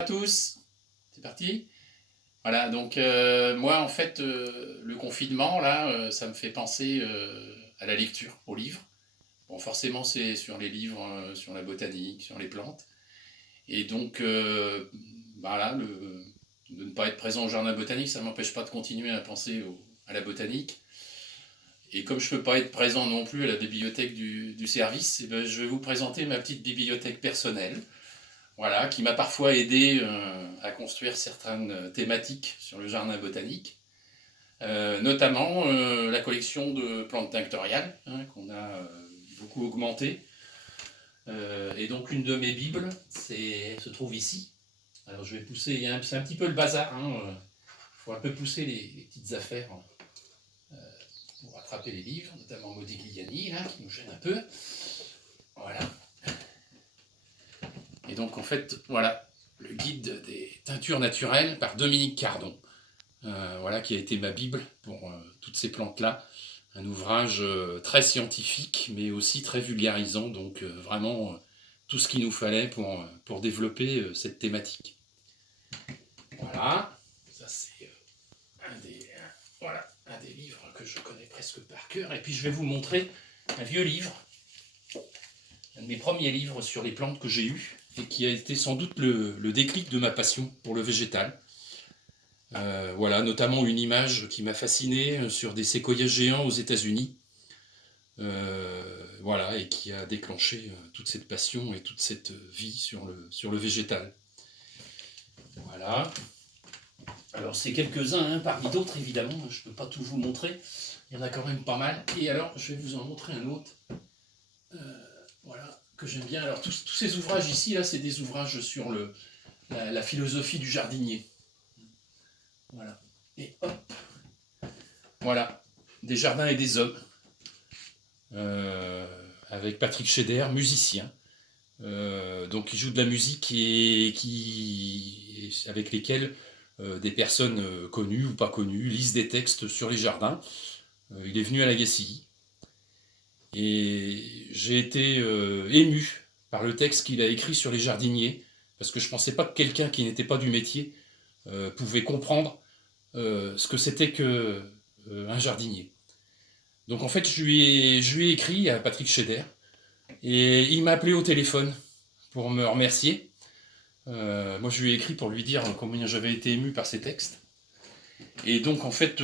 À tous, c'est parti. Voilà, donc moi en fait, le confinement là, ça me fait penser à la lecture, aux livres. Bon, forcément c'est sur les livres, sur la botanique, sur les plantes. Et donc voilà, de ne pas être présent au jardin botanique, ça ne m'empêche pas de continuer à penser à la botanique. Et comme je ne peux pas être présent non plus à la bibliothèque du service, eh ben, je vais vous présenter ma petite bibliothèque personnelle. Voilà, qui m'a parfois aidé à construire certaines thématiques sur le jardin botanique, notamment la collection de plantes tinctoriales, hein, qu'on a beaucoup augmentée. Et donc une de mes bibles se trouve ici. Alors je vais pousser, c'est un petit peu le bazar, il faut un peu pousser les petites affaires pour attraper les livres, notamment Modigliani, là, qui nous gêne un peu. Voilà. Et donc en fait, voilà, le guide des teintures naturelles par Dominique Cardon, voilà, qui a été ma bible pour toutes ces plantes-là. Un ouvrage très scientifique, mais aussi très vulgarisant, donc vraiment tout ce qu'il nous fallait pour développer cette thématique. Voilà, ça c'est voilà, un des livres que je connais presque par cœur. Et puis je vais vous montrer un vieux livre, un de mes premiers livres sur les plantes que j'ai eu, et qui a été sans doute le déclic de ma passion pour le végétal. Voilà, notamment une image qui m'a fasciné sur des séquoias géants aux États-Unis. Voilà, et qui a déclenché toute cette passion et toute cette vie sur le végétal. Voilà. Alors c'est quelques-uns, hein, parmi d'autres évidemment, je ne peux pas tout vous montrer, il y en a quand même pas mal. Et alors je vais vous en montrer un autre, voilà, que j'aime bien. Alors tous ces ouvrages ici, là, c'est des ouvrages sur la philosophie du jardinier. Voilà. Et hop, voilà, des jardins et des hommes, avec Patrick Scheder, musicien, donc qui joue de la musique et avec lesquels des personnes connues ou pas connues lisent des textes sur les jardins. Il est venu à la Gacilly et j'ai été ému par le texte qu'il a écrit sur les jardiniers, parce que je ne pensais pas que quelqu'un qui n'était pas du métier pouvait comprendre ce que c'était qu'un jardinier. Donc en fait, je lui ai écrit à Patrick Scheder, et il m'a appelé au téléphone pour me remercier. Moi, je lui ai écrit pour lui dire combien j'avais été ému par ces textes. Et donc, en fait,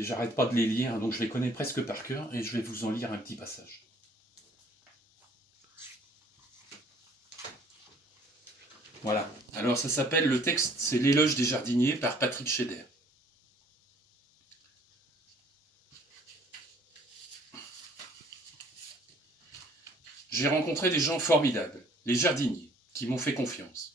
j'arrête pas de les lire, donc je les connais presque par cœur, et je vais vous en lire un petit passage. Voilà. Alors, ça s'appelle, le texte, c'est L'éloge des jardiniers par Patrick Scheder. J'ai rencontré des gens formidables, les jardiniers, qui m'ont fait confiance.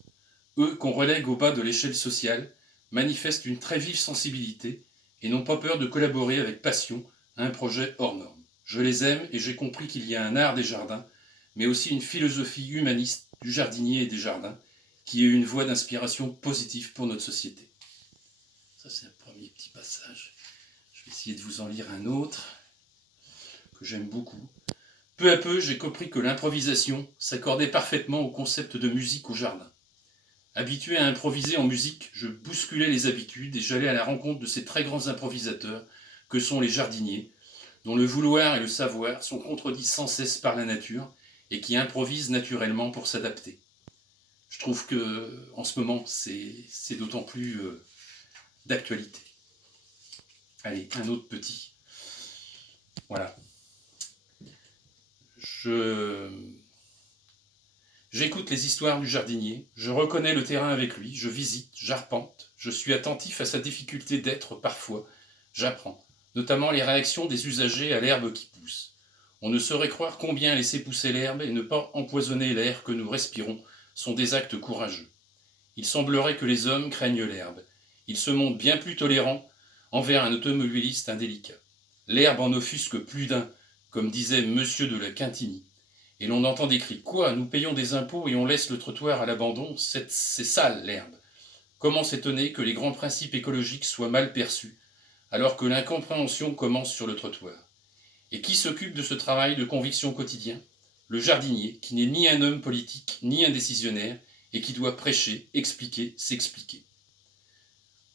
Eux, qu'on relègue au bas de l'échelle sociale, manifestent une très vive sensibilité et n'ont pas peur de collaborer avec passion à un projet hors norme. Je les aime et j'ai compris qu'il y a un art des jardins, mais aussi une philosophie humaniste du jardinier et des jardins, qui est une voie d'inspiration positive pour notre société. Ça, c'est un premier petit passage. Je vais essayer de vous en lire un autre, que j'aime beaucoup. Peu à peu, j'ai compris que l'improvisation s'accordait parfaitement au concept de musique au jardin. Habitué à improviser en musique, je bousculais les habitudes et j'allais à la rencontre de ces très grands improvisateurs que sont les jardiniers, dont le vouloir et le savoir sont contredits sans cesse par la nature et qui improvisent naturellement pour s'adapter. Je trouve que en ce moment, c'est d'autant plus d'actualité. Allez, un autre petit. Voilà. J'écoute les histoires du jardinier, je reconnais le terrain avec lui, je visite, j'arpente, je suis attentif à sa difficulté d'être parfois, j'apprends, notamment les réactions des usagers à l'herbe qui pousse. On ne saurait croire combien laisser pousser l'herbe et ne pas empoisonner l'air que nous respirons sont des actes courageux. Il semblerait que les hommes craignent l'herbe. Ils se montrent bien plus tolérants envers un automobiliste indélicat. L'herbe en offusque plus d'un, comme disait Monsieur de la Quintigny. Et l'on entend des cris. Quoi, nous payons des impôts et on laisse le trottoir à l'abandon? C'est sale, l'herbe. Comment s'étonner que les grands principes écologiques soient mal perçus, alors que l'incompréhension commence sur le trottoir? Et qui s'occupe de ce travail de conviction quotidien? Le jardinier, qui n'est ni un homme politique, ni un décisionnaire, et qui doit prêcher, expliquer, s'expliquer.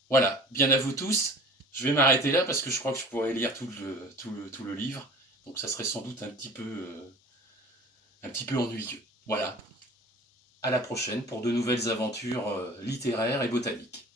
Voilà, bien à vous tous. Je vais m'arrêter là parce que je crois que je pourrais lire tout le livre. Donc ça serait sans doute un petit peu ennuyeux. Voilà, à la prochaine pour de nouvelles aventures littéraires et botaniques.